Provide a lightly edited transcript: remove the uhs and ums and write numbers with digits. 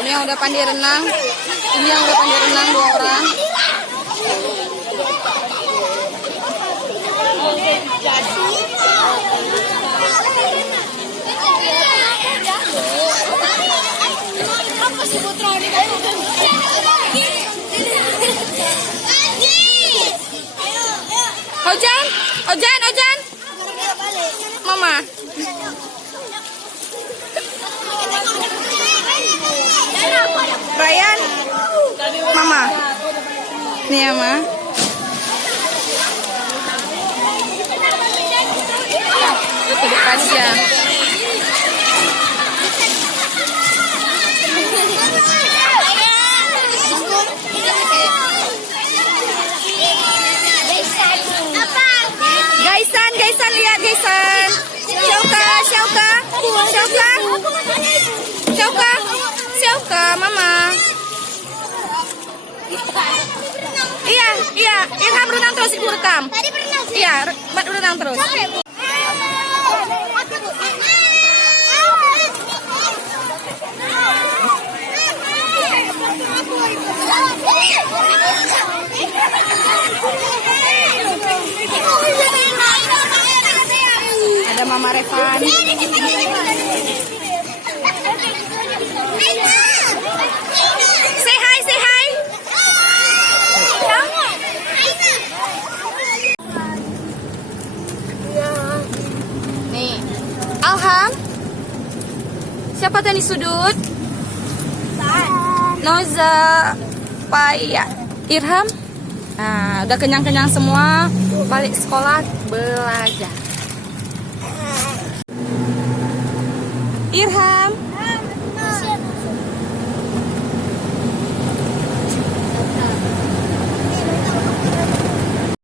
Ini yang udah pandai renang. Ini yang udah pandai renang 2 orang. Ojan. Mama. Ryan. Mama. Nih ya, Ma. Itu depan ya. Gaisan, lihat Gaisan. Syauka, Mama. Iya, Irham renang terus, ibu rekam. Iya, renang terus. Ada Mama Revan. Say hi. Nih, Alham. Siapa tadi sudut? Noza, Paya, Irham. Nah, udah kenyang-kenyang semua. Balik sekolah belajar. Irham.